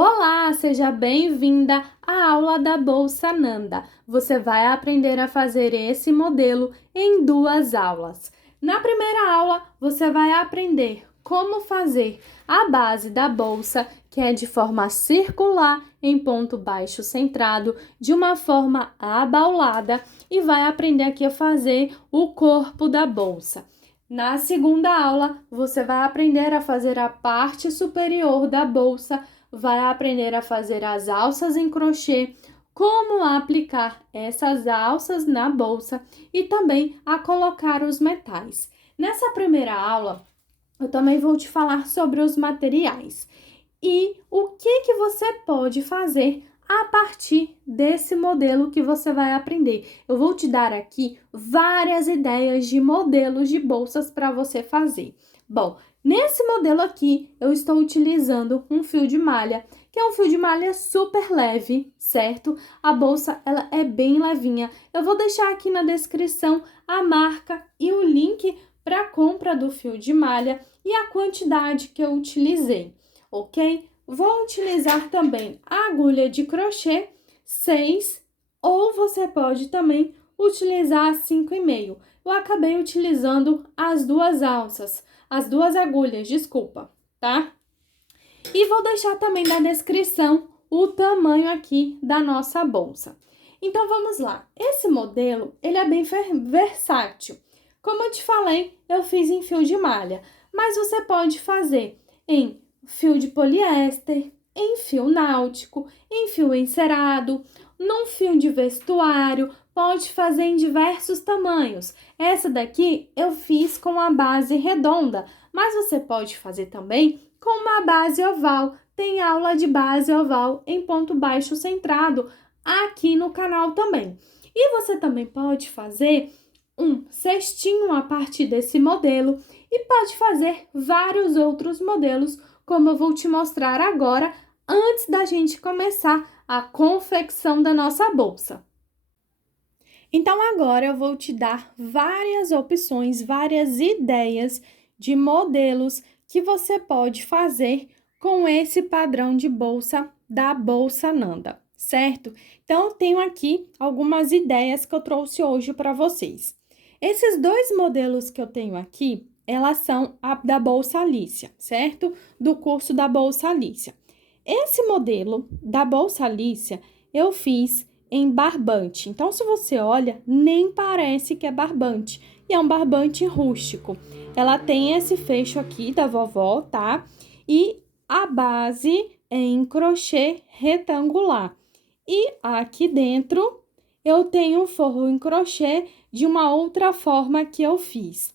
Olá, seja bem-vinda à aula da Bolsa Nanda. Você vai aprender a fazer esse modelo em 2 aulas. Na primeira aula, você vai aprender como fazer a base da bolsa, que é de forma circular em ponto baixo centrado, de uma forma abaulada, e vai aprender aqui a fazer o corpo da bolsa. Na segunda aula, você vai aprender a fazer a parte superior da bolsa, vai aprender a fazer as alças em crochê, como aplicar essas alças na bolsa e também a colocar os metais. Nessa primeira aula, eu também vou te falar sobre os materiais e o que você pode fazer a partir desse modelo que você vai aprender. Eu vou te dar aqui várias ideias de modelos de bolsas para você fazer. Bom, nesse modelo aqui, eu estou utilizando um fio de malha, que é um fio de malha super leve, certo? A bolsa, ela é bem levinha. Eu vou deixar aqui na descrição a marca e o link para a compra do fio de malha e a quantidade que eu utilizei, ok? Vou utilizar também a agulha de crochê 6 ou você pode também utilizar a 5,5. Eu acabei utilizando as 2 alças, as 2 agulhas, desculpa, tá? E vou deixar também na descrição o tamanho aqui da nossa bolsa. Então, vamos lá. Esse modelo, ele é bem versátil. Como eu te falei, eu fiz em fio de malha, mas você pode fazer em fio de poliéster, em fio náutico, em fio encerado, num fio de vestuário, pode fazer em diversos tamanhos. Essa daqui eu fiz com a base redonda, mas você pode fazer também com uma base oval. Tem aula de base oval em ponto baixo centrado aqui no canal também. E você também pode fazer um cestinho a partir desse modelo e pode fazer vários outros modelos, como eu vou te mostrar agora, antes da gente começar a confecção da nossa bolsa. Então, agora eu vou te dar várias opções, várias ideias de modelos que você pode fazer com esse padrão de bolsa da Bolsa Nanda, certo? Então, eu tenho aqui algumas ideias que eu trouxe hoje para vocês. Esses 2 modelos que eu tenho aqui, elas são a da Bolsa Alicia, certo? Do curso da Bolsa Alicia. Esse modelo da Bolsa Alicia eu fiz em barbante. Então, se você olha, nem parece que é barbante. E é um barbante rústico. Ela tem esse fecho aqui da vovó, tá? E a base é em crochê retangular. E aqui dentro eu tenho um forro em crochê de uma outra forma que eu fiz.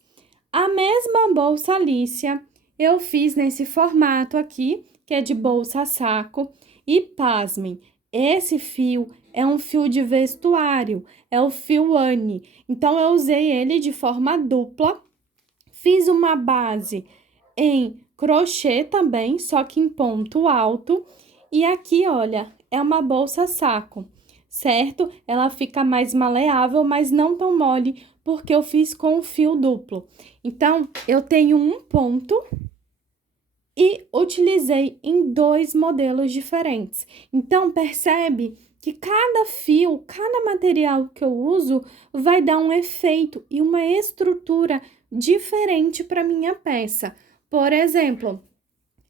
A mesma bolsa Alicia eu fiz nesse formato aqui, que é de bolsa saco. E pasmem, esse fio é um fio de vestuário, é o fio Anne. Então, eu usei ele de forma dupla, fiz uma base em crochê também, só que em ponto alto. E aqui, olha, é uma bolsa saco, certo? Ela fica mais maleável, mas não tão mole, porque eu fiz com fio duplo. Então, eu tenho um ponto e utilizei em 2 modelos diferentes. Então, percebe que cada fio, cada material que eu uso vai dar um efeito e uma estrutura diferente para minha peça. Por exemplo,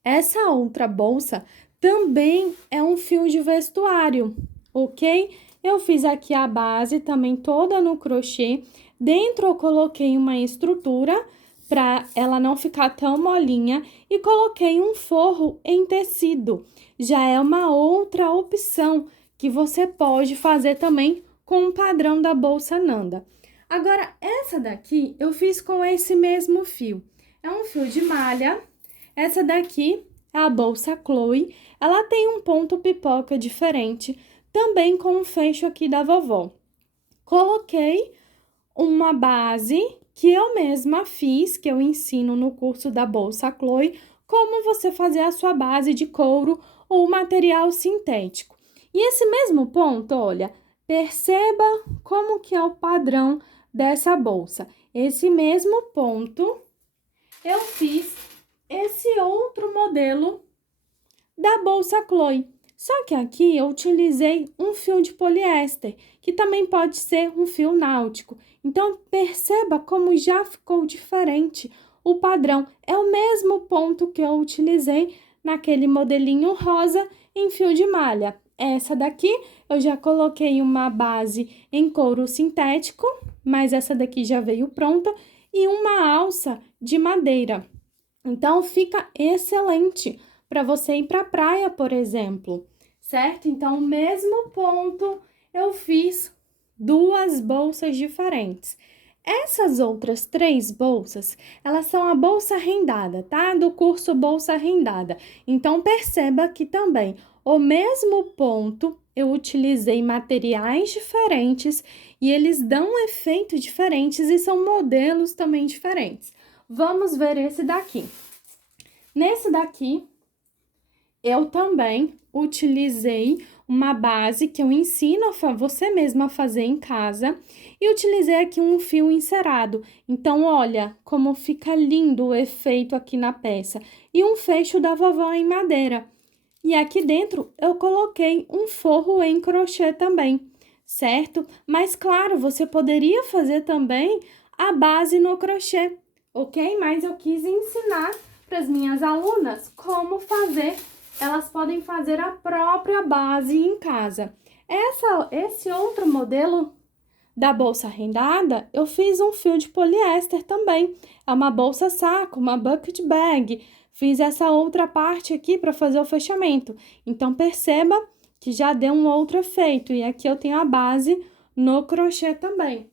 essa outra bolsa também é um fio de vestuário, ok? Eu fiz aqui a base também toda no crochê. Dentro eu coloquei uma estrutura para ela não ficar tão molinha e coloquei um forro em tecido. Já é uma outra opção que você pode fazer também com o padrão da bolsa Nanda. Agora, essa daqui eu fiz com esse mesmo fio. É um fio de malha. Essa daqui é a bolsa Chloe. Ela tem um ponto pipoca diferente, também com o fecho aqui da vovó. Coloquei uma base que eu mesma fiz, que eu ensino no curso da Bolsa Chloe, como você fazer a sua base de couro ou material sintético. E esse mesmo ponto, olha, perceba como que é o padrão dessa bolsa. Esse mesmo ponto, eu fiz esse outro modelo da bolsa Chloe. Só que aqui eu utilizei um fio de poliéster, que também pode ser um fio náutico. Então, perceba como já ficou diferente o padrão. É o mesmo ponto que eu utilizei naquele modelinho rosa em fio de malha. Essa daqui eu já coloquei uma base em couro sintético, mas essa daqui já veio pronta, e uma alça de madeira. Então, fica excelente para você ir para a praia, por exemplo, certo? Então, o mesmo ponto, eu fiz duas bolsas diferentes. Essas outras 3 bolsas, elas são a bolsa rendada, tá? Do curso Bolsa Rendada. Então, perceba que também o mesmo ponto eu utilizei materiais diferentes e eles dão um efeito diferentes e são modelos também diferentes. Vamos ver esse daqui. Nesse daqui, eu também utilizei uma base que eu ensino você mesma a fazer em casa e utilizei aqui um fio encerado. Então, olha como fica lindo o efeito aqui na peça. E um fecho da vovó em madeira. E aqui dentro eu coloquei um forro em crochê também, certo? Mas claro, você poderia fazer também a base no crochê, ok? Mas eu quis ensinar para as minhas alunas como fazer. Elas podem fazer a própria base em casa. Esse outro modelo da bolsa rendada, eu fiz um fio de poliéster também. É uma bolsa saco, uma bucket bag. Fiz essa outra parte aqui para fazer o fechamento. Então, perceba que já deu um outro efeito. E aqui eu tenho a base no crochê também.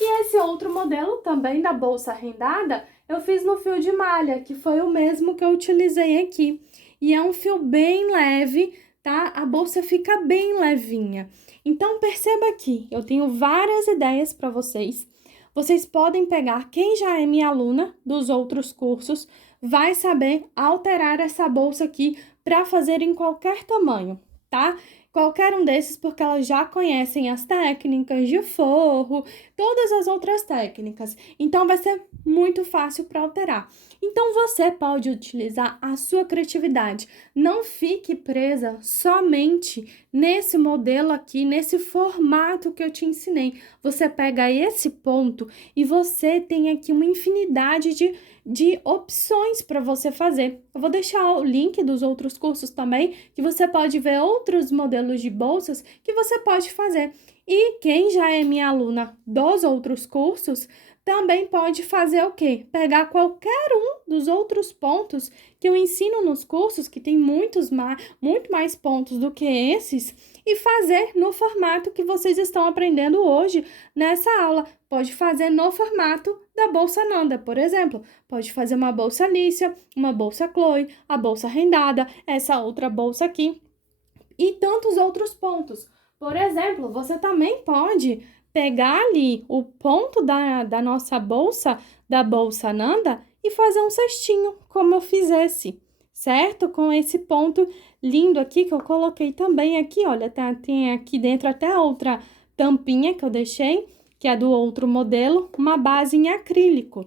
E esse outro modelo também da bolsa rendada, eu fiz no fio de malha, que foi o mesmo que eu utilizei aqui. E é um fio bem leve, tá? A bolsa fica bem levinha. Então, perceba aqui, eu tenho várias ideias para vocês. Vocês podem pegar, quem já é minha aluna dos outros cursos, vai saber alterar essa bolsa aqui para fazer em qualquer tamanho, tá? Qualquer um desses, porque elas já conhecem as técnicas de forro, todas as outras técnicas. Então, vai ser muito fácil para alterar. Então, você pode utilizar a sua criatividade. Não fique presa somente nesse modelo aqui, nesse formato que eu te ensinei. Você pega esse ponto e você tem aqui uma infinidade de opções para você fazer. Eu vou deixar o link dos outros cursos também, que você pode ver outros modelos de bolsas que você pode fazer. E quem já é minha aluna dos outros cursos, também pode fazer o quê? Pegar qualquer um dos outros pontos que eu ensino nos cursos, que tem muito mais pontos do que esses, e fazer no formato que vocês estão aprendendo hoje nessa aula. Pode fazer no formato da bolsa Nanda, por exemplo. Pode fazer uma bolsa Alicia, uma bolsa Chloe, a bolsa rendada, essa outra bolsa aqui e tantos outros pontos. Por exemplo, você também pode pegar ali o ponto da nossa bolsa, da bolsa Nanda, e fazer um cestinho, como eu fiz esse, certo? Com esse ponto lindo aqui, que eu coloquei também aqui, olha, tem aqui dentro até a outra tampinha que eu deixei, que é do outro modelo, uma base em acrílico.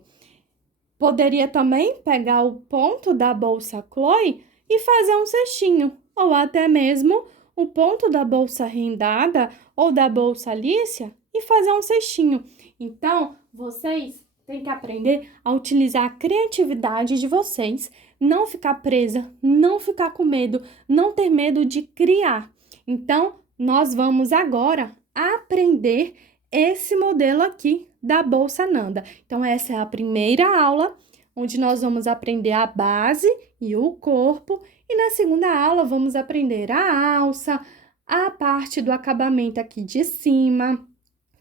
Poderia também pegar o ponto da bolsa Chloe e fazer um cestinho, ou até mesmo o ponto da bolsa rendada ou da bolsa Alicia e fazer um cestinho. Então, vocês têm que aprender a utilizar a criatividade de vocês, não ficar presa, não ficar com medo, não ter medo de criar. Então, nós vamos agora aprender esse modelo aqui da bolsa Nanda. Então, essa é a primeira aula, onde nós vamos aprender a base e o corpo. E na segunda aula, vamos aprender a alça, a parte do acabamento aqui de cima,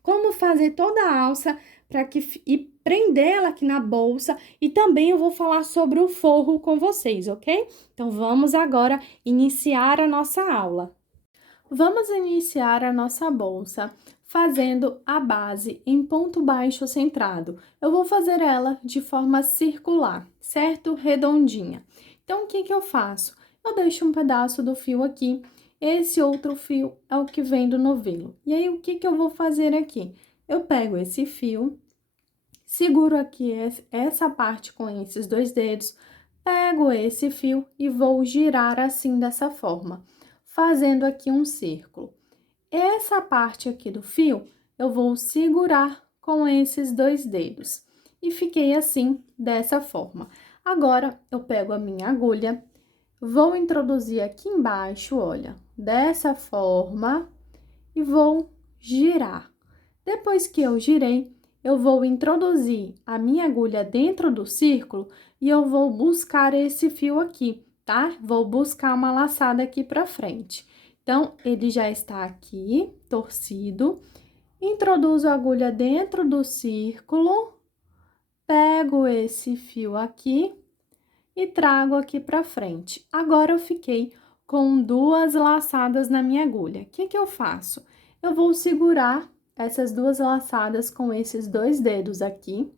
como fazer toda a alça e prendê-la aqui na bolsa. E também eu vou falar sobre o forro com vocês, ok? Então, vamos agora iniciar a nossa aula. Vamos iniciar a nossa bolsa fazendo a base em ponto baixo centrado. Eu vou fazer ela de forma circular, certo? Redondinha. Então, o que eu faço? Eu deixo um pedaço do fio aqui, esse outro fio é o que vem do novelo. E aí, o que eu vou fazer aqui? Eu pego esse fio, seguro aqui essa parte com esses 2 dedos, Pego esse fio e vou girar assim dessa forma, fazendo aqui um círculo. Essa parte aqui do fio, eu vou segurar com esses 2 dedos. E fiquei assim, dessa forma. Agora, eu pego a minha agulha, vou introduzir aqui embaixo, olha, dessa forma, e vou girar. Depois que eu girei, eu vou introduzir a minha agulha dentro do círculo e eu vou buscar esse fio aqui, tá? Vou buscar uma laçada aqui pra frente. Então, ele já está aqui, torcido. Introduzo a agulha dentro do círculo, pego esse fio aqui e trago aqui pra frente. Agora, eu fiquei com 2 laçadas na minha agulha. O que que eu faço? Eu vou segurar essas 2 laçadas com esses 2 dedos aqui,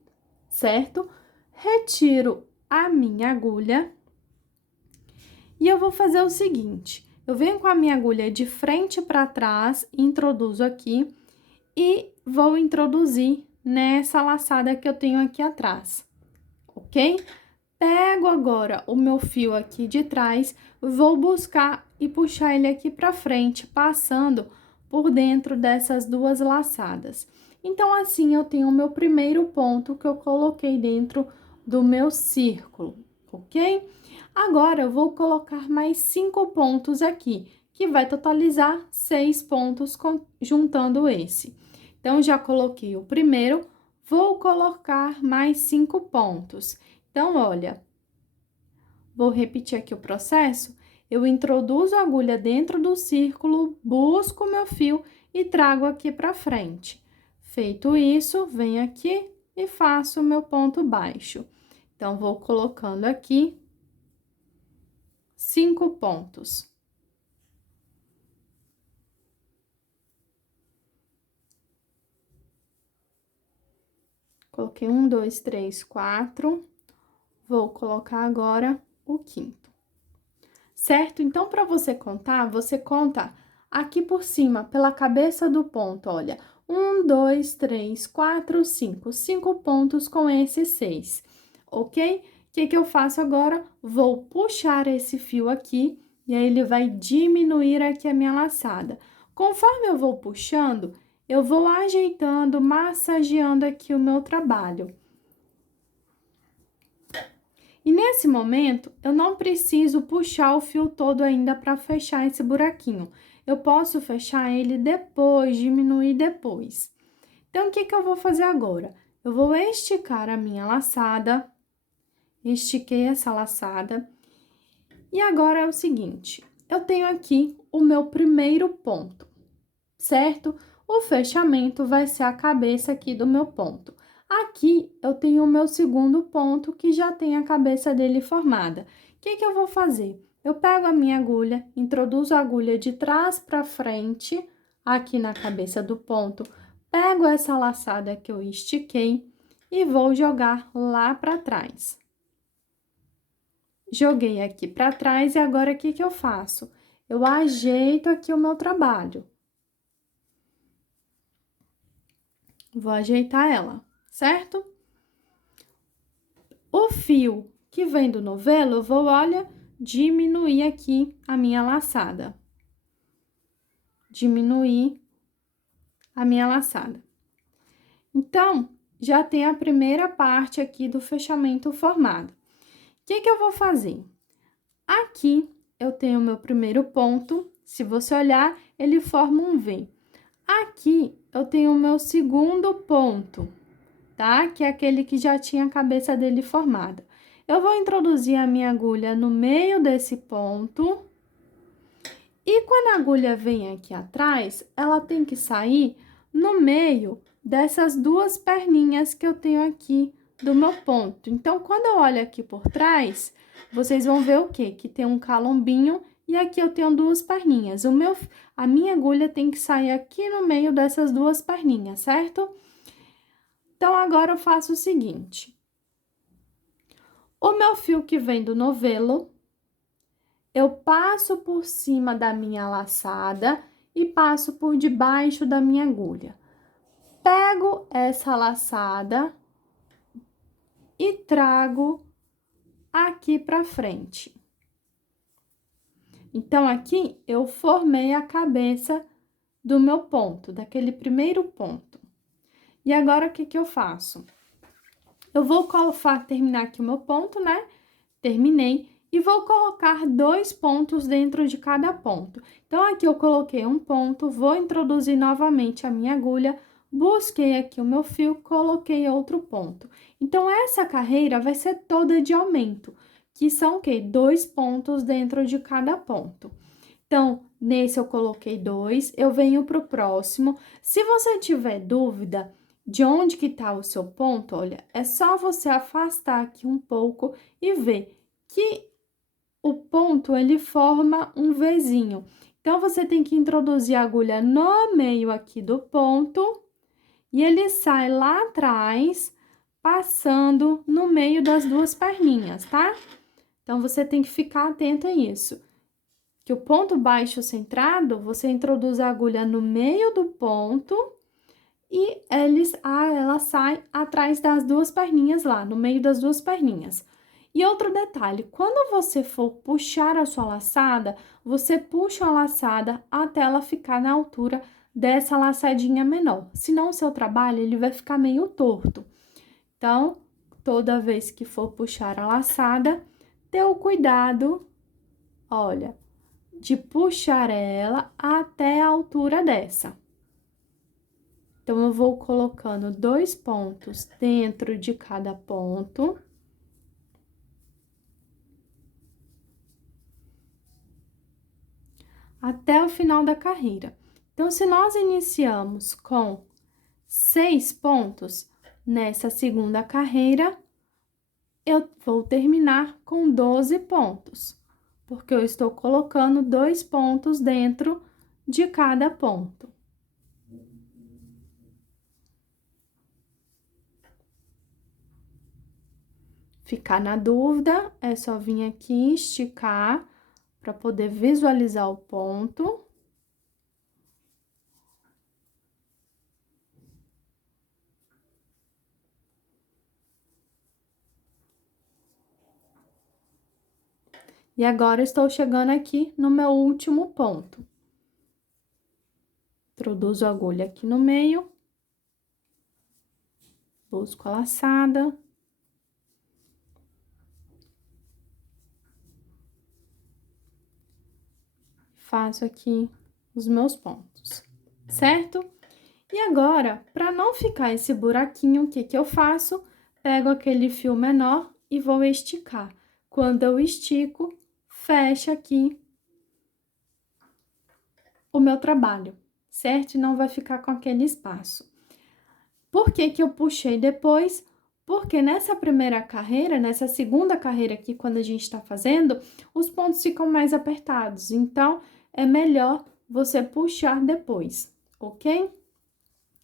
certo? Retiro a minha agulha e eu vou fazer o seguinte: eu venho com a minha agulha de frente para trás, introduzo aqui e vou introduzir nessa laçada que eu tenho aqui atrás, ok? Pego agora o meu fio aqui de trás, vou buscar e puxar ele aqui para frente, passando por dentro dessas 2 laçadas. Então, assim, eu tenho o meu primeiro ponto que eu coloquei dentro do meu círculo, ok? Agora, eu vou colocar mais 5 pontos aqui, que vai totalizar 6 pontos juntando esse. Então, já coloquei o primeiro, vou colocar mais 5 pontos. Então, olha, vou repetir aqui o processo. Eu introduzo a agulha dentro do círculo, busco o meu fio e trago aqui para frente. Feito isso, venho aqui e faço o meu ponto baixo. Então, vou colocando aqui 5 pontos. Coloquei 1, 2, 3, 4. Vou colocar agora o quinto. Certo? Então, para você contar, você conta aqui por cima, pela cabeça do ponto, olha. 1, 2, 3, 4, 5. 5 pontos com esses 6, ok? O que que eu faço agora? Vou puxar esse fio aqui e aí ele vai diminuir aqui a minha laçada. Conforme eu vou puxando, eu vou ajeitando, massageando aqui o meu trabalho. E nesse momento, eu não preciso puxar o fio todo ainda para fechar esse buraquinho. Eu posso fechar ele depois, diminuir depois. Então, o que que eu vou fazer agora? Eu vou esticar a minha laçada, estiquei essa laçada. E agora é o seguinte, eu tenho aqui o meu primeiro ponto, certo? O fechamento vai ser a cabeça aqui do meu ponto. Aqui, eu tenho o meu segundo ponto, que já tem a cabeça dele formada. O que que eu vou fazer? Eu pego a minha agulha, introduzo a agulha de trás para frente, aqui na cabeça do ponto, pego essa laçada que eu estiquei e vou jogar lá para trás. Joguei aqui para trás e agora o que que eu faço? Eu ajeito aqui o meu trabalho. Vou ajeitar ela, certo? O fio que vem do novelo, eu vou, olha, diminuir aqui a minha laçada. Diminuir a minha laçada. Então, já tem a primeira parte aqui do fechamento formado. O que que eu vou fazer? Aqui, eu tenho o meu primeiro ponto. Se você olhar, ele forma um V. Aqui, eu tenho o meu segundo ponto, tá? Que é aquele que já tinha a cabeça dele formada. Eu vou introduzir a minha agulha no meio desse ponto. E quando a agulha vem aqui atrás, ela tem que sair no meio dessas 2 perninhas que eu tenho aqui do meu ponto. Então, quando eu olho aqui por trás, vocês vão ver o quê? Que tem um calombinho e aqui eu tenho 2 perninhas. A minha agulha tem que sair aqui no meio dessas 2 perninhas, certo? Então, agora eu faço o seguinte. O meu fio que vem do novelo, eu passo por cima da minha laçada e passo por debaixo da minha agulha. Pego essa laçada e trago aqui pra frente. Então, aqui eu formei a cabeça do meu ponto, daquele primeiro ponto. E agora, o que que eu faço? Eu vou terminar aqui o meu ponto, né? Terminei. E vou colocar 2 pontos dentro de cada ponto. Então, aqui eu coloquei um ponto, vou introduzir novamente a minha agulha, busquei aqui o meu fio, coloquei outro ponto. Então, essa carreira vai ser toda de aumento, que são o quê? 2 pontos dentro de cada ponto. Então, nesse eu coloquei 2, eu venho pro próximo. Se você tiver dúvida de onde que tá o seu ponto, olha, é só você afastar aqui um pouco e ver que o ponto, ele forma um Vzinho. Então, você tem que introduzir a agulha no meio aqui do ponto e ele sai lá atrás, passando no meio das 2 perninhas, tá? Então, você tem que ficar atento a isso. Que o ponto baixo centrado, você introduz a agulha no meio do ponto e ela sai atrás das 2 perninhas lá, no meio das 2 perninhas. E outro detalhe, quando você for puxar a sua laçada, você puxa a laçada até ela ficar na altura dessa laçadinha menor. Senão, o seu trabalho, ele vai ficar meio torto. Então, toda vez que for puxar a laçada, tenha o cuidado, olha, de puxar ela até a altura dessa. Então, eu vou colocando 2 pontos dentro de cada ponto. Até o final da carreira. Então, se nós iniciamos com 6 pontos nessa segunda carreira, eu vou terminar com 12 pontos, porque eu estou colocando 2 pontos dentro de cada ponto. Ficar na dúvida, é só vir aqui esticar para poder visualizar o ponto. E agora, estou chegando aqui no meu último ponto. Introduzo a agulha aqui no meio. Busco a laçada. Faço aqui os meus pontos, certo? E agora, para não ficar esse buraquinho, o que que eu faço? Pego aquele fio menor e vou esticar. Quando eu estico, fecha aqui o meu trabalho, certo? E não vai ficar com aquele espaço. Por que que eu puxei depois? Porque nessa primeira carreira, nessa segunda carreira aqui, quando a gente tá fazendo, os pontos ficam mais apertados. Então, é melhor você puxar depois, ok?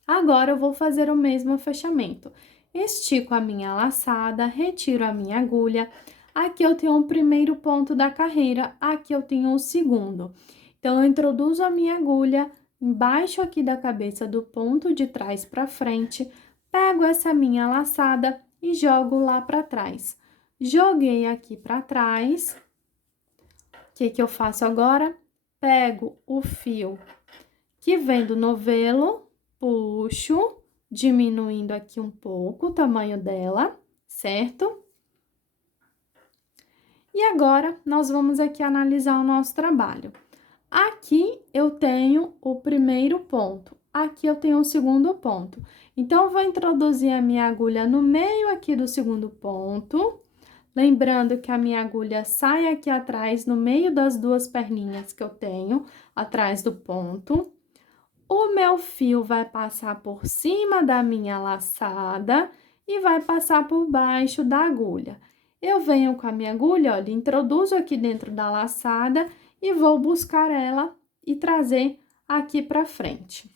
Agora, eu vou fazer o mesmo fechamento. Estico a minha laçada, retiro a minha agulha. Aqui eu tenho o primeiro ponto da carreira, aqui eu tenho o segundo. Então, eu introduzo a minha agulha embaixo aqui da cabeça do ponto de trás para frente, pego essa minha laçada e jogo lá para trás. Joguei aqui para trás. O que que eu faço agora? Pego o fio que vem do novelo, puxo, diminuindo aqui um pouco o tamanho dela, certo? E agora, nós vamos aqui analisar o nosso trabalho. Aqui eu tenho o primeiro ponto, aqui eu tenho o segundo ponto. Então, eu vou introduzir a minha agulha no meio aqui do segundo ponto. Lembrando que a minha agulha sai aqui atrás, no meio das 2 perninhas que eu tenho, atrás do ponto. O meu fio vai passar por cima da minha laçada e vai passar por baixo da agulha. Eu venho com a minha agulha, olha, introduzo aqui dentro da laçada e vou buscar ela e trazer aqui pra frente.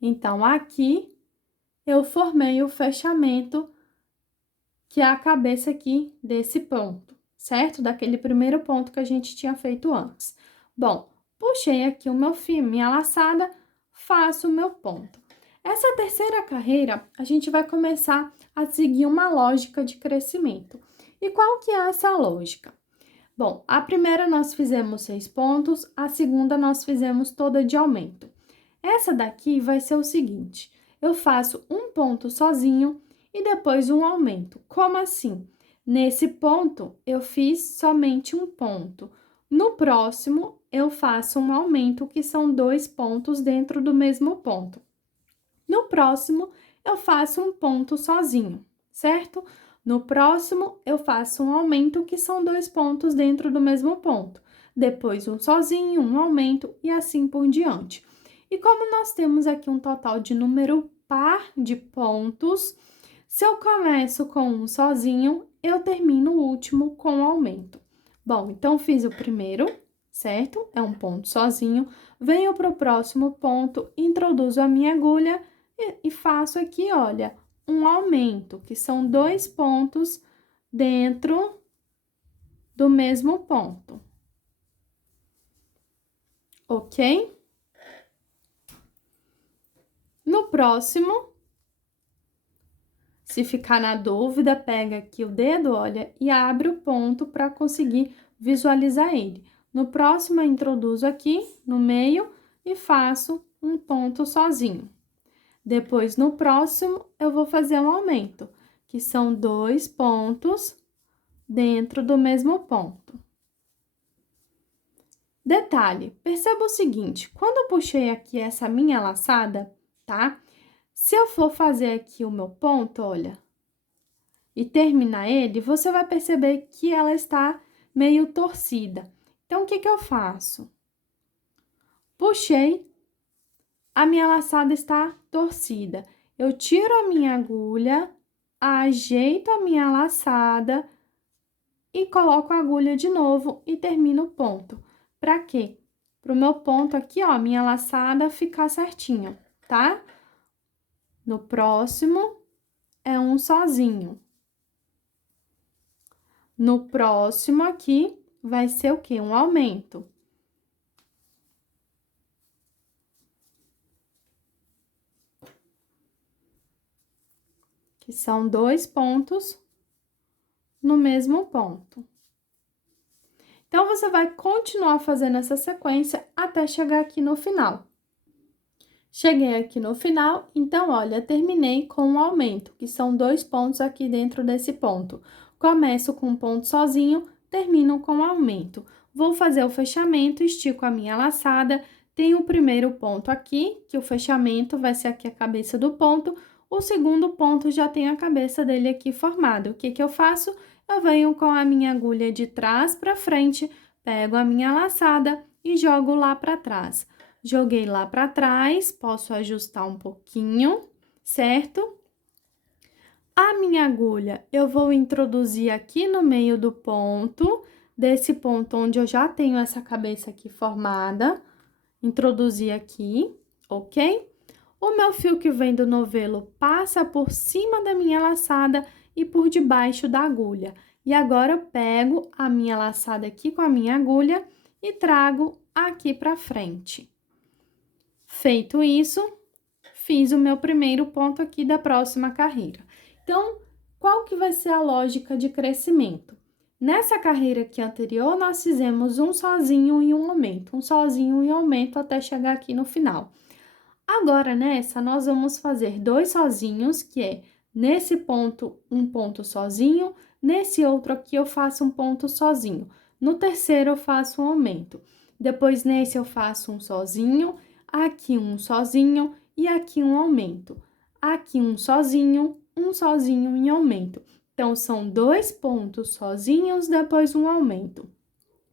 Então, aqui eu formei o fechamento, que é a cabeça aqui desse ponto, certo? Daquele primeiro ponto que a gente tinha feito antes. Bom, puxei aqui o meu fio, minha laçada, faço o meu ponto. Essa terceira carreira, a gente vai começar a seguir uma lógica de crescimento. E qual que é essa lógica? Bom, a primeira nós fizemos 6 pontos, a segunda nós fizemos toda de aumento. Essa daqui vai ser o seguinte, eu faço um ponto sozinho e depois um aumento. Como assim? Nesse ponto, eu fiz somente um ponto. No próximo, eu faço um aumento, que são 2 pontos dentro do mesmo ponto. No próximo, eu faço um ponto sozinho, certo? No próximo, eu faço um aumento, que são 2 pontos dentro do mesmo ponto. Depois, um sozinho, um aumento e assim por diante. E como nós temos aqui um total de número par de pontos, se eu começo com um sozinho, eu termino o último com aumento. Bom, então fiz o primeiro, certo? É um ponto sozinho. Venho para o próximo ponto, introduzo a minha agulha e faço aqui, olha, um aumento, que são 2 pontos dentro do mesmo ponto. Ok? No próximo, se ficar na dúvida, pega aqui o dedo, olha, e abre o ponto para conseguir visualizar ele. No próximo, eu introduzo aqui no meio e faço um ponto sozinho. Depois, no próximo, eu vou fazer um aumento, que são 2 pontos dentro do mesmo ponto. Detalhe, perceba o seguinte, quando eu puxei aqui essa minha laçada, tá? Se eu for fazer aqui o meu ponto, olha, e terminar ele, você vai perceber que ela está meio torcida. Então, o que que eu faço? Puxei, a minha laçada está torcida. Eu tiro a minha agulha, ajeito a minha laçada e coloco a agulha de novo e termino o ponto. Pra quê? Pro meu ponto aqui, ó, minha laçada ficar certinho, tá? No próximo, é um sozinho. No próximo aqui, vai ser o quê? Um aumento. Que são 2 pontos no mesmo ponto. Então, você vai continuar fazendo essa sequência até chegar aqui no final. Cheguei aqui no final, então, olha, terminei com um aumento, que são 2 pontos aqui dentro desse ponto. Começo com um ponto sozinho, termino com um aumento. Vou fazer o fechamento, estico a minha laçada, tenho o primeiro ponto aqui, que o fechamento vai ser aqui a cabeça do ponto, o segundo ponto já tem a cabeça dele aqui formado. O que que eu faço? Eu venho com a minha agulha de trás para frente, pego a minha laçada e jogo lá para trás. Joguei lá para trás, posso ajustar um pouquinho, certo? A minha agulha, eu vou introduzir aqui no meio do ponto, desse ponto onde eu já tenho essa cabeça aqui formada, introduzir aqui, ok? O meu fio que vem do novelo passa por cima da minha laçada e por debaixo da agulha. E agora, eu pego a minha laçada aqui com a minha agulha e trago aqui para frente. Feito isso, fiz o meu primeiro ponto aqui da próxima carreira. Então, qual que vai ser a lógica de crescimento? Nessa carreira aqui anterior, nós fizemos um sozinho e um aumento, um sozinho e um aumento até chegar aqui no final. Agora, nessa, nós vamos fazer 2 sozinhos, que é nesse ponto, um ponto sozinho, nesse outro aqui eu faço um ponto sozinho. No terceiro, eu faço um aumento. Depois, nesse, eu faço um sozinho, aqui um sozinho e aqui um aumento. Aqui um sozinho em aumento. Então, são 2 pontos sozinhos, depois um aumento.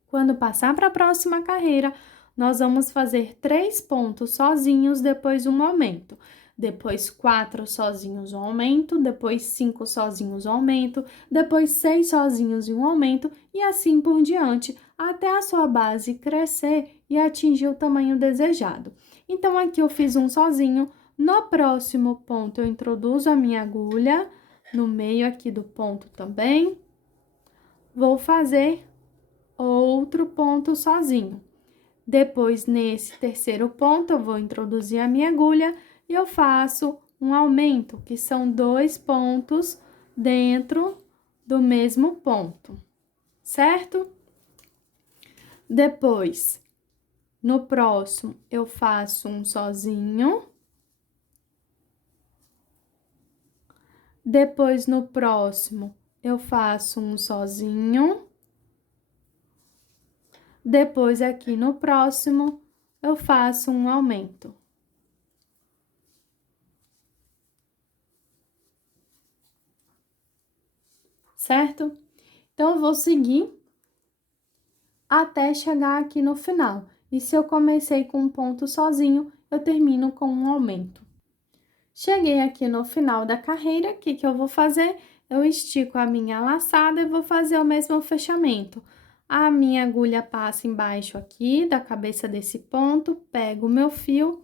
Quando passar para a próxima carreira, nós vamos fazer 3 pontos sozinhos, depois um aumento. Depois 4 sozinhos, um aumento. Depois 5 sozinhos, um aumento. Depois 6 sozinhos e um aumento. E assim por diante, até a sua base crescer e atingir o tamanho desejado. Então, aqui eu fiz um sozinho. No próximo ponto, eu introduzo a minha agulha no meio aqui do ponto também. Vou fazer outro ponto sozinho. Depois, nesse terceiro ponto, eu vou introduzir a minha agulha e eu faço um aumento, que são 2 pontos dentro do mesmo ponto, certo? Depois, no próximo, eu faço um sozinho. Depois, no próximo, eu faço um sozinho. Depois, aqui no próximo, eu faço um aumento. Certo? Então, eu vou seguir até chegar aqui no final. E se eu comecei com um ponto sozinho, eu termino com um aumento. Cheguei aqui no final da carreira, o que eu vou fazer? Eu estico a minha laçada e vou fazer o mesmo fechamento. A minha agulha passa embaixo aqui da cabeça desse ponto, pego o meu fio,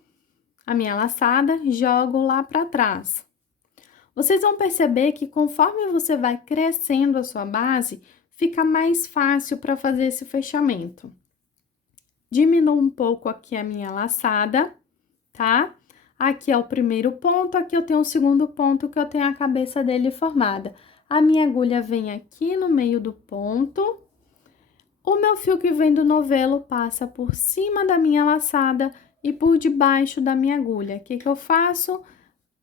a minha laçada, jogo lá para trás. Vocês vão perceber que conforme você vai crescendo a sua base, fica mais fácil para fazer esse fechamento. Diminuo um pouco aqui a minha laçada, tá? Aqui é o primeiro ponto, aqui eu tenho o segundo ponto que eu tenho a cabeça dele formada. A minha agulha vem aqui no meio do ponto. O meu fio que vem do novelo passa por cima da minha laçada e por debaixo da minha agulha. O que eu faço?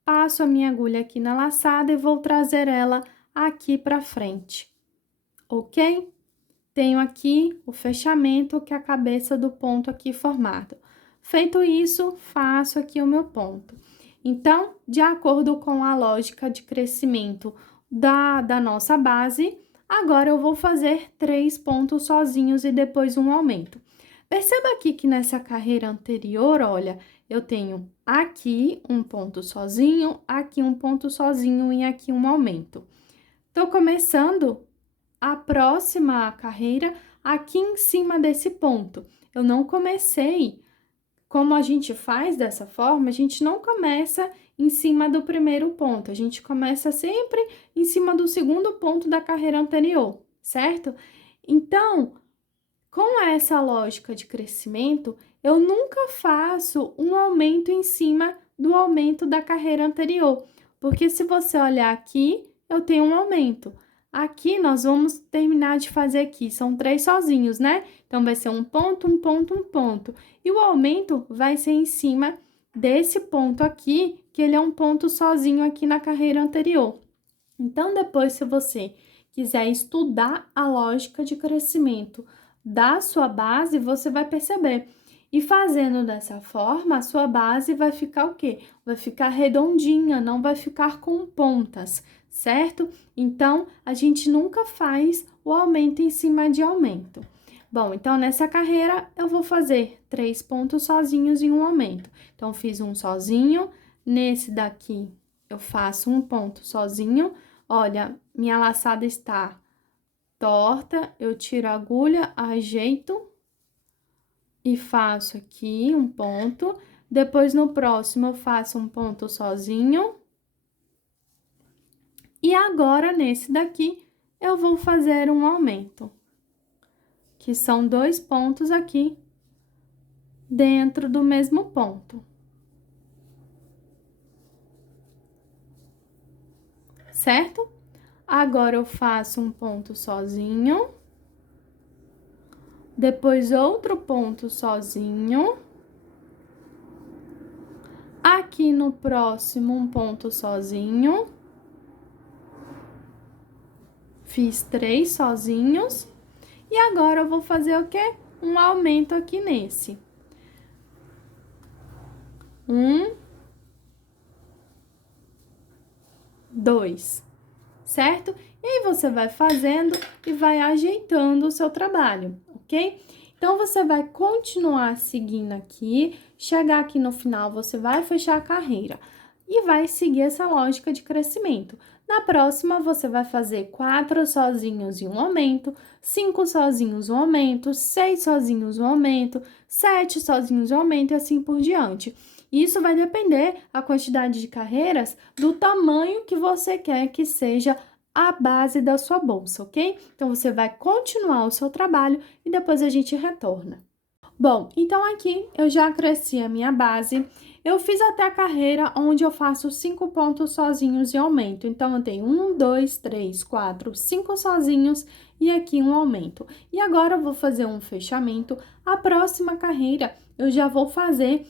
Passo a minha agulha aqui na laçada e vou trazer ela aqui pra frente, ok? Tenho aqui o fechamento, que é a cabeça do ponto aqui formado. Feito isso, faço aqui o meu ponto. Então, de acordo com a lógica de crescimento da nossa base, agora eu vou fazer 3 pontos sozinhos e depois um aumento. Perceba aqui que nessa carreira anterior, olha, eu tenho aqui um ponto sozinho, aqui um ponto sozinho e aqui um aumento. Tô começando a próxima carreira aqui em cima desse ponto. Eu não comecei, como a gente faz dessa forma, a gente não começa em cima do primeiro ponto, a gente começa sempre em cima do segundo ponto da carreira anterior, certo? Então, com essa lógica de crescimento, eu nunca faço um aumento em cima do aumento da carreira anterior, porque se você olhar aqui, eu tenho um aumento. Aqui, nós vamos terminar de fazer aqui, são 3 sozinhos, né? Então, vai ser um ponto, um ponto, um ponto. E o aumento vai ser em cima desse ponto aqui, que ele é um ponto sozinho aqui na carreira anterior. Então, depois, se você quiser estudar a lógica de crescimento da sua base, você vai perceber. E fazendo dessa forma, a sua base vai ficar o quê? Vai ficar redondinha, não vai ficar com pontas, certo? Então, a gente nunca faz o aumento em cima de aumento. Bom, então, nessa carreira, eu vou fazer 3 pontos sozinhos e um aumento. Então, fiz um sozinho, nesse daqui, eu faço um ponto sozinho. Olha, minha laçada está torta, eu tiro a agulha, ajeito e faço aqui um ponto. Depois, no próximo, eu faço um ponto sozinho. E agora, nesse daqui, eu vou fazer um aumento, que são 2 pontos aqui dentro do mesmo ponto. Certo? Agora, eu faço um ponto sozinho. Depois, outro ponto sozinho. Aqui no próximo, um ponto sozinho. Fiz 3 sozinhos. E agora, eu vou fazer o quê? Um aumento aqui nesse. 1, 2, certo? E aí, você vai fazendo e vai ajeitando o seu trabalho, ok? Então, você vai continuar seguindo aqui, chegar aqui no final, você vai fechar a carreira e vai seguir essa lógica de crescimento. Na próxima, você vai fazer 4 sozinhos e um aumento, 5 sozinhos um aumento, 6 sozinhos um aumento, 7 sozinhos um aumento e assim por diante. Isso vai depender a quantidade de carreiras do tamanho que você quer que seja a base da sua bolsa, ok? Então, você vai continuar o seu trabalho e depois a gente retorna. Bom, então aqui eu já cresci a minha base, Eu fiz até a carreira onde eu faço 5 pontos sozinhos e aumento. Então, eu tenho 1, 2, 3, 4, 5 sozinhos e aqui um aumento. E agora eu vou fazer um fechamento. A próxima carreira, eu já vou fazer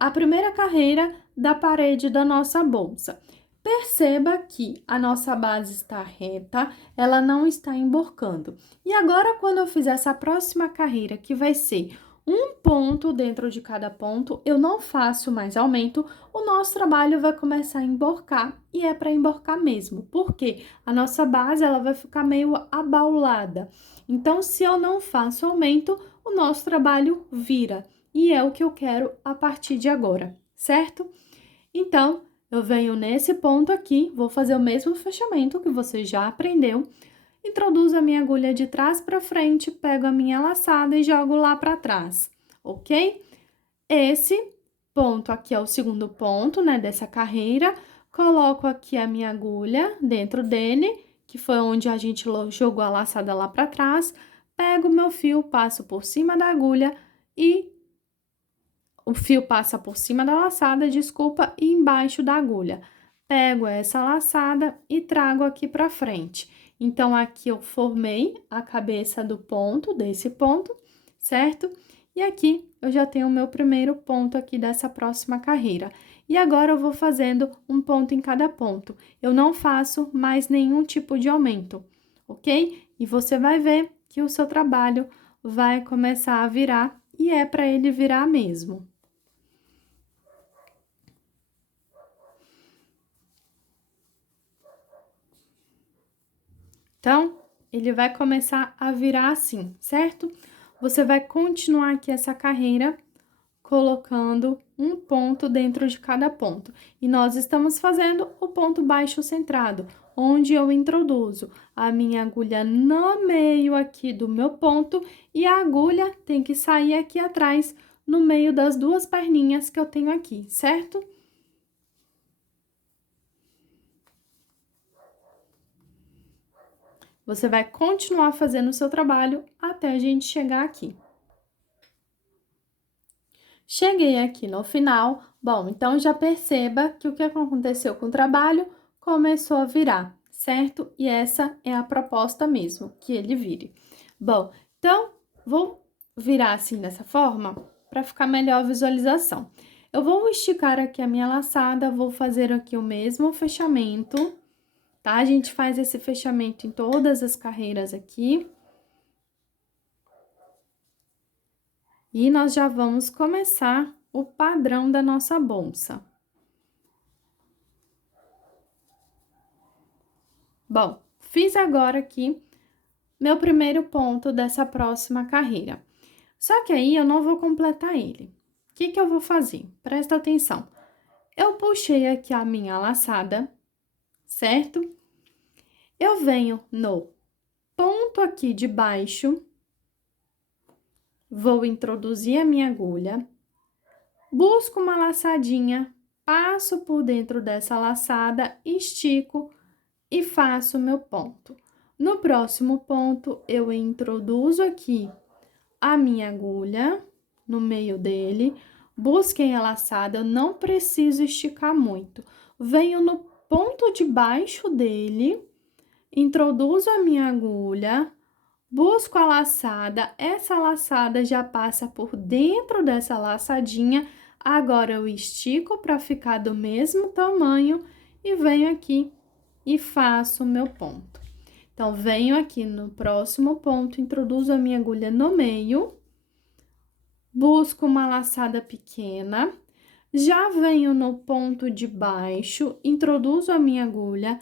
a primeira carreira da parede da nossa bolsa. Perceba que a nossa base está reta, ela não está emborcando. E agora, quando eu fizer essa próxima carreira, que vai ser um ponto dentro de cada ponto, eu não faço mais aumento, o nosso trabalho vai começar a emborcar, e é para emborcar mesmo, porque a nossa base ela vai ficar meio abaulada. Então, se eu não faço aumento, o nosso trabalho vira, e é o que eu quero a partir de agora, certo? Então, eu venho nesse ponto aqui, vou fazer o mesmo fechamento que você já aprendeu, introduzo a minha agulha de trás para frente, pego a minha laçada e jogo lá para trás, ok? Esse ponto aqui é o segundo ponto, né, dessa carreira. Coloco aqui a minha agulha dentro dele, que foi onde a gente jogou a laçada lá para trás. Pego o meu fio, passo por cima da agulha e o fio passa por cima da laçada, desculpa, e embaixo da agulha. Pego essa laçada e trago aqui para frente. Então, aqui eu formei a cabeça do ponto, desse ponto, certo? E aqui eu já tenho o meu primeiro ponto aqui dessa próxima carreira. E agora eu vou fazendo um ponto em cada ponto. Eu não faço mais nenhum tipo de aumento, ok? E você vai ver que o seu trabalho vai começar a virar e é para ele virar mesmo. Então, ele vai começar a virar assim, certo? Você vai continuar aqui essa carreira colocando um ponto dentro de cada ponto. E nós estamos fazendo o ponto baixo centrado, onde eu introduzo a minha agulha no meio aqui do meu ponto e a agulha tem que sair aqui atrás, no meio das duas perninhas que eu tenho aqui, certo? Você vai continuar fazendo o seu trabalho até a gente chegar aqui. Cheguei aqui no final, bom, então já perceba que o que aconteceu com o trabalho começou a virar, certo? E essa é a proposta mesmo, que ele vire. Bom, então, vou virar assim dessa forma para ficar melhor a visualização. Eu vou esticar aqui a minha laçada, vou fazer aqui o mesmo fechamento, tá? A gente faz esse fechamento em todas as carreiras aqui. E nós já vamos começar o padrão da nossa bolsa. Bom, fiz agora aqui meu primeiro ponto dessa próxima carreira. Só que aí eu não vou completar ele. O que eu vou fazer? Presta atenção. Eu puxei aqui a minha laçada, certo? Eu venho no ponto aqui de baixo, vou introduzir a minha agulha, busco uma laçadinha, passo por dentro dessa laçada, estico e faço o meu ponto. No próximo ponto, eu introduzo aqui a minha agulha no meio dele, busquem a laçada, eu não preciso esticar muito. Venho no ponto de baixo dele, introduzo a minha agulha, busco a laçada, essa laçada já passa por dentro dessa laçadinha, agora eu estico para ficar do mesmo tamanho e venho aqui e faço o meu ponto. Então, venho aqui no próximo ponto, introduzo a minha agulha no meio, busco uma laçada pequena, já venho no ponto de baixo, introduzo a minha agulha,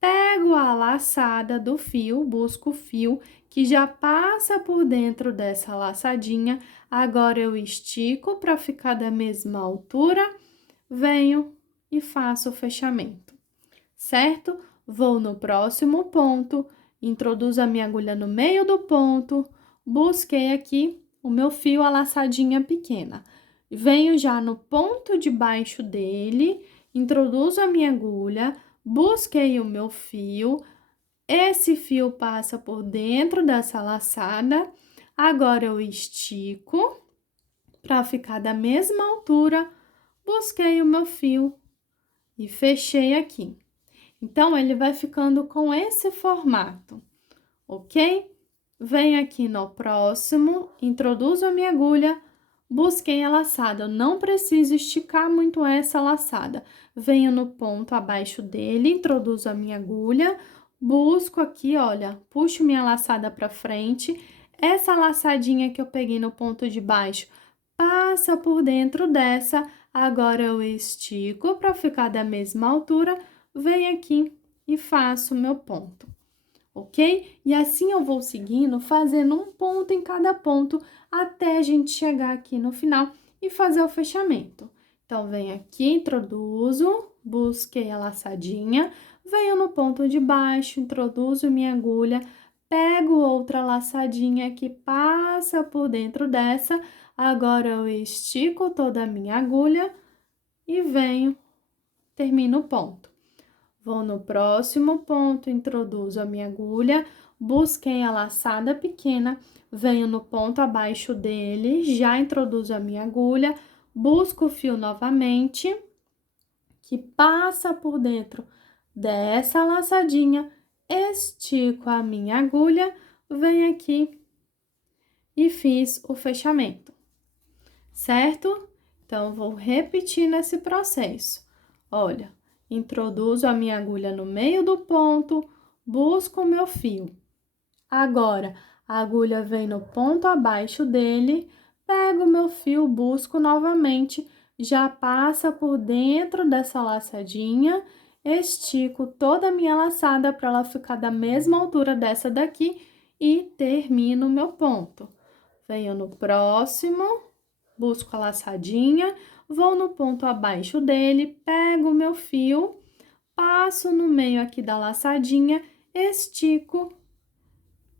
pego a laçada do fio, busco o fio que já passa por dentro dessa laçadinha, agora eu estico para ficar da mesma altura, venho e faço o fechamento, certo? Vou no próximo ponto, introduzo a minha agulha no meio do ponto, busquei aqui o meu fio, a laçadinha pequena. Venho já no ponto de baixo dele, introduzo a minha agulha, busquei o meu fio, esse fio passa por dentro dessa laçada, agora eu estico para ficar da mesma altura, busquei o meu fio e fechei aqui. Então, ele vai ficando com esse formato, ok? Venho aqui no próximo, introduzo a minha agulha, busquei a laçada. Eu não preciso esticar muito essa laçada. Venho no ponto abaixo dele, introduzo a minha agulha, busco aqui, olha, puxo minha laçada para frente. Essa laçadinha que eu peguei no ponto de baixo passa por dentro dessa. Agora eu estico para ficar da mesma altura, venho aqui e faço o meu ponto, ok? E assim eu vou seguindo, fazendo um ponto em cada ponto, até a gente chegar aqui no final e fazer o fechamento. Então, venho aqui, introduzo, busquei a laçadinha, venho no ponto de baixo, introduzo minha agulha, pego outra laçadinha que passa por dentro dessa, agora eu estico toda a minha agulha e venho, termino o ponto. Vou no próximo ponto, introduzo a minha agulha, busquei a laçada pequena, venho no ponto abaixo dele, já introduzo a minha agulha, busco o fio novamente, que passa por dentro dessa laçadinha, estico a minha agulha, venho aqui e fiz o fechamento, certo? Então, vou repetir nesse processo. Olha, introduzo a minha agulha no meio do ponto, busco o meu fio. Agora, a agulha vem no ponto abaixo dele, pego o meu fio, busco novamente, já passa por dentro dessa laçadinha, estico toda a minha laçada para ela ficar da mesma altura dessa daqui e termino o meu ponto. Venho no próximo, busco a laçadinha, vou no ponto abaixo dele, pego o meu fio, passo no meio aqui da laçadinha, estico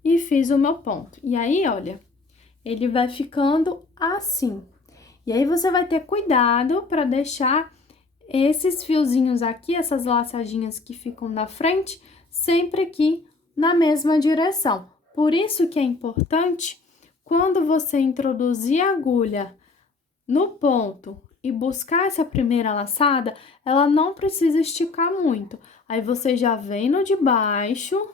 e fiz o meu ponto. E aí, olha, ele vai ficando assim. E aí, você vai ter cuidado para deixar esses fiozinhos aqui, essas laçadinhas que ficam na frente, sempre aqui na mesma direção. Por isso que é importante, quando você introduzir a agulha no ponto e buscar essa primeira laçada, ela não precisa esticar muito. Aí, você já vem no de baixo,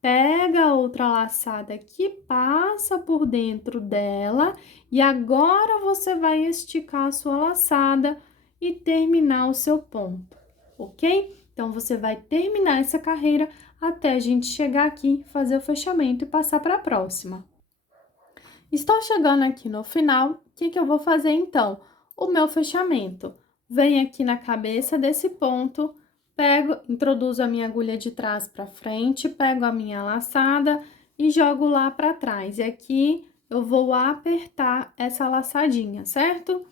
pega a outra laçada que passa por dentro dela e agora você vai esticar a sua laçada e terminar o seu ponto, ok? Então, você vai terminar essa carreira até a gente chegar aqui, fazer o fechamento e passar para a próxima. Estou chegando aqui no final, o que eu vou fazer então? O meu fechamento. Venho aqui na cabeça desse ponto, pego, introduzo a minha agulha de trás para frente, pego a minha laçada e jogo lá para trás. E aqui eu vou apertar essa laçadinha, certo?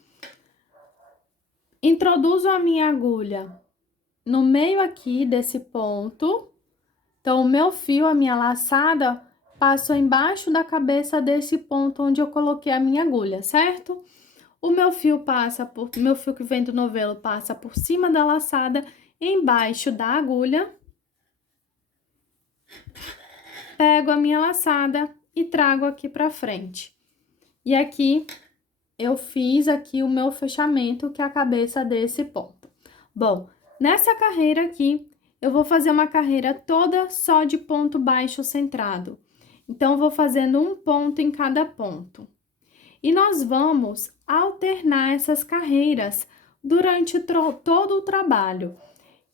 Introduzo a minha agulha no meio aqui desse ponto. Então, o meu fio, a minha laçada, passou embaixo da cabeça desse ponto onde eu coloquei a minha agulha, certo? O meu fio meu fio que vem do novelo passa por cima da laçada, embaixo da agulha. Pego a minha laçada e trago aqui pra frente. E aqui, eu fiz aqui o meu fechamento, que é a cabeça desse ponto. Bom, nessa carreira aqui, eu vou fazer uma carreira toda só de ponto baixo centrado. Então, vou fazendo um ponto em cada ponto. E nós vamos alternar essas carreiras durante todo o trabalho.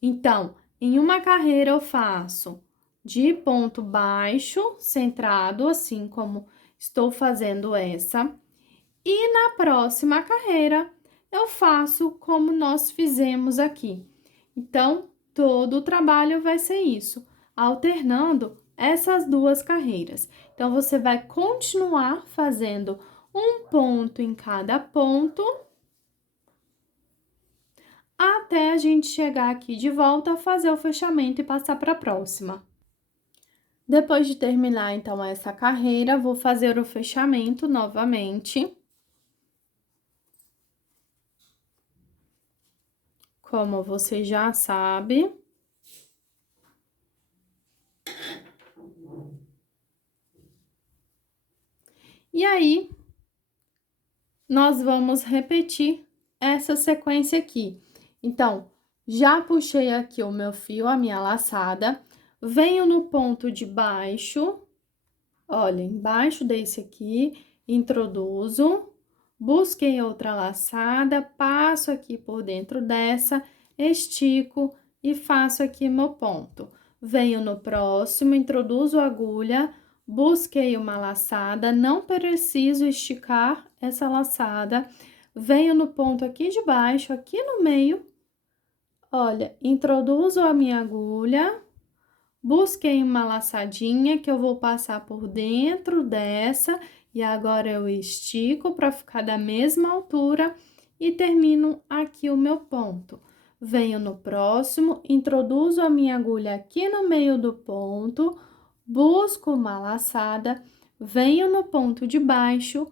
Então, em uma carreira eu faço de ponto baixo centrado, assim como estou fazendo essa. E na próxima carreira, eu faço como nós fizemos aqui. Então, todo o trabalho vai ser isso, alternando essas duas carreiras. Então, você vai continuar fazendo um ponto em cada ponto, até a gente chegar aqui de volta, fazer o fechamento e passar para a próxima. Depois de terminar, então, essa carreira, vou fazer o fechamento novamente. Como você já sabe. E aí, nós vamos repetir essa sequência aqui. Então, já puxei aqui o meu fio, a minha laçada, venho no ponto de baixo, olha, embaixo desse aqui, introduzo, busquei outra laçada, passo aqui por dentro dessa, estico e faço aqui meu ponto. Venho no próximo, introduzo a agulha, busquei uma laçada, não preciso esticar essa laçada, venho no ponto aqui de baixo, aqui no meio, olha, introduzo a minha agulha, busquei uma laçadinha que eu vou passar por dentro dessa e agora eu estico para ficar da mesma altura e termino aqui o meu ponto. Venho no próximo, introduzo a minha agulha aqui no meio do ponto, busco uma laçada, venho no ponto de baixo,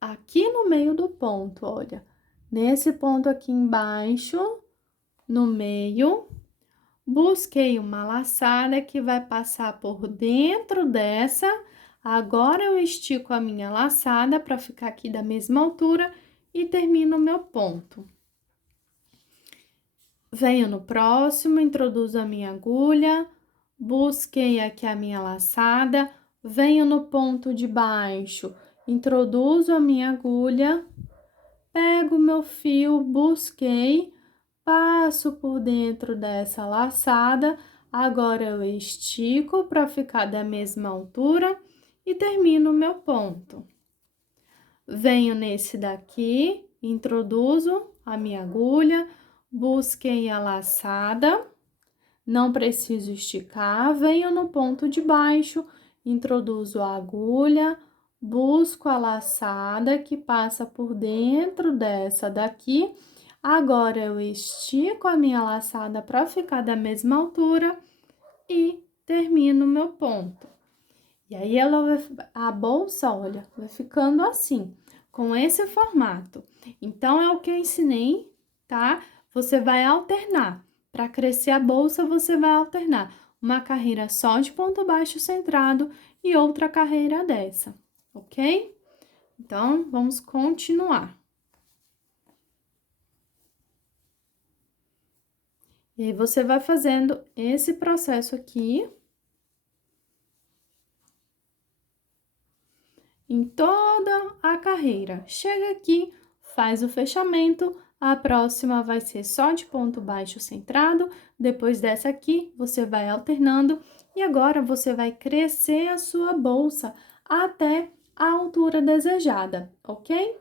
aqui no meio do ponto, olha, nesse ponto aqui embaixo, no meio, busquei uma laçada que vai passar por dentro dessa. Agora, eu estico a minha laçada para ficar aqui da mesma altura e termino o meu ponto. Venho no próximo, introduzo a minha agulha, busquei aqui a minha laçada, venho no ponto de baixo, introduzo a minha agulha, pego o meu fio, busquei, passo por dentro dessa laçada, agora eu estico para ficar da mesma altura e termino o meu ponto. Venho nesse daqui, introduzo a minha agulha, busquei a laçada, não preciso esticar, venho no ponto de baixo, introduzo a agulha, busco a laçada que passa por dentro dessa daqui. Agora, eu estico a minha laçada para ficar da mesma altura e termino meu ponto. E aí, a bolsa, olha, vai ficando assim, com esse formato. Então, é o que eu ensinei, tá? Você vai alternar. Para crescer a bolsa, você vai alternar uma carreira só de ponto baixo centrado e outra carreira dessa, ok? Então, vamos continuar. E aí, você vai fazendo esse processo aqui em toda a carreira. Chega aqui, faz o fechamento, a próxima vai ser só de ponto baixo centrado, depois dessa aqui, você vai alternando e agora você vai crescer a sua bolsa até a altura desejada, ok?